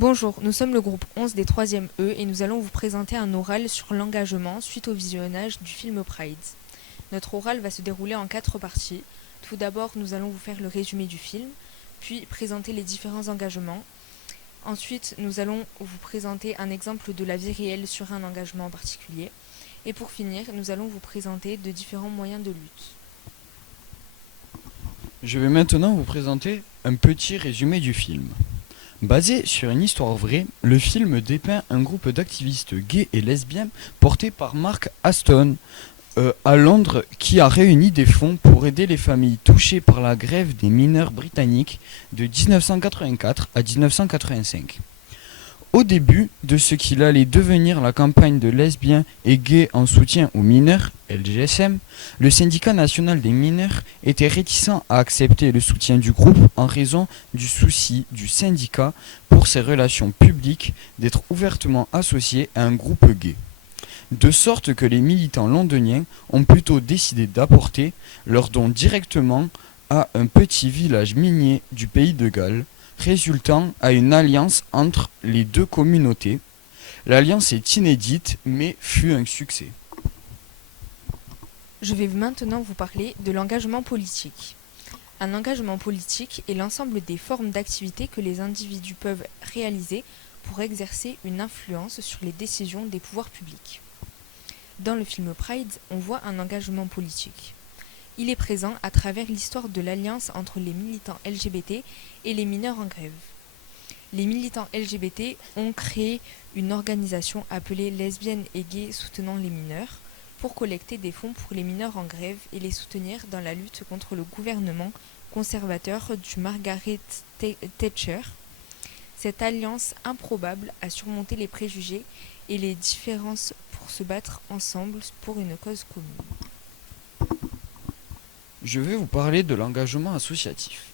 Bonjour, nous sommes le groupe 11 des 3e E et nous allons vous présenter un oral sur l'engagement suite au visionnage du film Pride. Notre oral va se dérouler en 4 parties. Tout d'abord, nous allons vous faire le résumé du film, puis présenter les différents engagements. Ensuite, nous allons vous présenter un exemple de la vie réelle sur un engagement en particulier. Et pour finir, nous allons vous présenter de différents moyens de lutte. Je vais maintenant vous présenter un petit résumé du film. Basé sur une histoire vraie, le film dépeint un groupe d'activistes gays et lesbiens porté par Mark Aston à Londres qui a réuni des fonds pour aider les familles touchées par la grève des mineurs britanniques de 1984 à 1985. Au début de ce qu'il allait devenir la campagne de lesbiens et gays en soutien aux mineurs, LGSM, le syndicat national des mineurs était réticent à accepter le soutien du groupe en raison du souci du syndicat pour ses relations publiques d'être ouvertement associé à un groupe gay. De sorte que les militants londoniens ont plutôt décidé d'apporter leurs dons directement à un petit village minier du pays de Galles, résultant à une alliance entre les deux communautés. L'alliance est inédite mais fut un succès. Je vais maintenant vous parler de l'engagement politique. Un engagement politique est l'ensemble des formes d'activité que les individus peuvent réaliser pour exercer une influence sur les décisions des pouvoirs publics. Dans le film Pride, on voit un engagement politique. Il est présent à travers l'histoire de l'alliance entre les militants LGBT et les mineurs en grève. Les militants LGBT ont créé une organisation appelée Lesbiennes et Gays soutenant les mineurs pour collecter des fonds pour les mineurs en grève et les soutenir dans la lutte contre le gouvernement conservateur du Margaret Thatcher. Cette alliance improbable a surmonté les préjugés et les différences pour se battre ensemble pour une cause commune. Je vais vous parler de l'engagement associatif.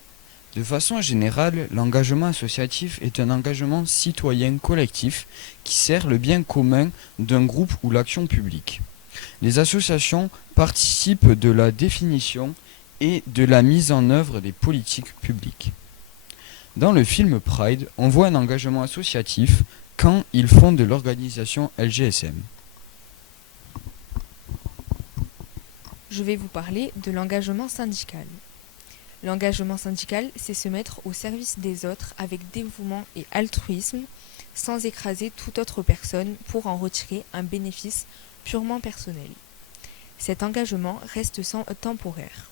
De façon générale, l'engagement associatif est un engagement citoyen collectif qui sert le bien commun d'un groupe ou l'action publique. Les associations participent de la définition et de la mise en œuvre des politiques publiques. Dans le film Pride, on voit un engagement associatif quand ils fonde l'organisation LGSM. Je vais vous parler de l'engagement syndical. L'engagement syndical, c'est se mettre au service des autres avec dévouement et altruisme, sans écraser toute autre personne pour en retirer un bénéfice purement personnel. Cet engagement reste temporaire.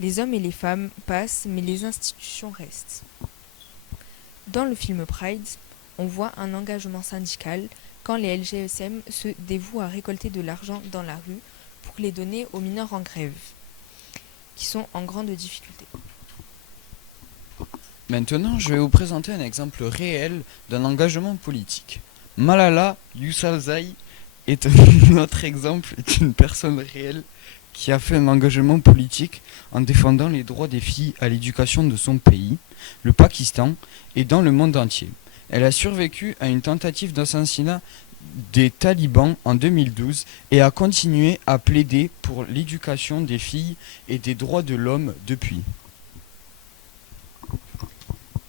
Les hommes et les femmes passent, mais les institutions restent. Dans le film Pride, on voit un engagement syndical quand les LGSM se dévouent à récolter de l'argent dans la rue pour les donner aux mineurs en grève, qui sont en grande difficulté. Maintenant, je vais vous présenter un exemple réel d'un engagement politique. Malala Yousafzai est un autre exemple d'une personne réelle qui a fait un engagement politique en défendant les droits des filles à l'éducation de son pays, le Pakistan, et dans le monde entier. Elle a survécu à une tentative d'assassinat des talibans en 2012 et a continué à plaider pour l'éducation des filles et des droits de l'homme depuis.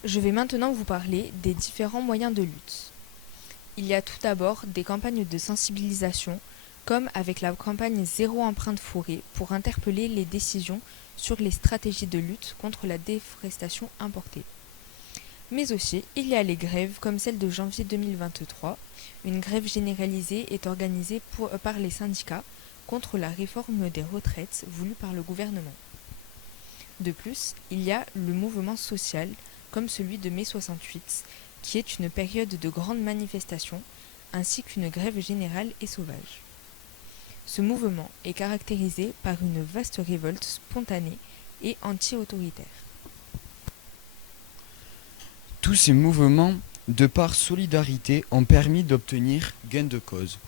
Je vais maintenant vous parler des différents moyens de lutte. Il y a tout d'abord des campagnes de sensibilisation, comme avec la campagne Zéro empreinte forêt pour interpeller les décisions sur les stratégies de lutte contre la déforestation importée. Mais aussi, il y a les grèves comme celle de janvier 2023. Une grève généralisée est organisée par les syndicats contre la réforme des retraites voulue par le gouvernement. De plus, il y a le mouvement social comme celui de mai 68, qui est une période de grandes manifestations, ainsi qu'une grève générale et sauvage. Ce mouvement est caractérisé par une vaste révolte spontanée et anti-autoritaire. Tous ces mouvements, de par solidarité, ont permis d'obtenir gain de cause.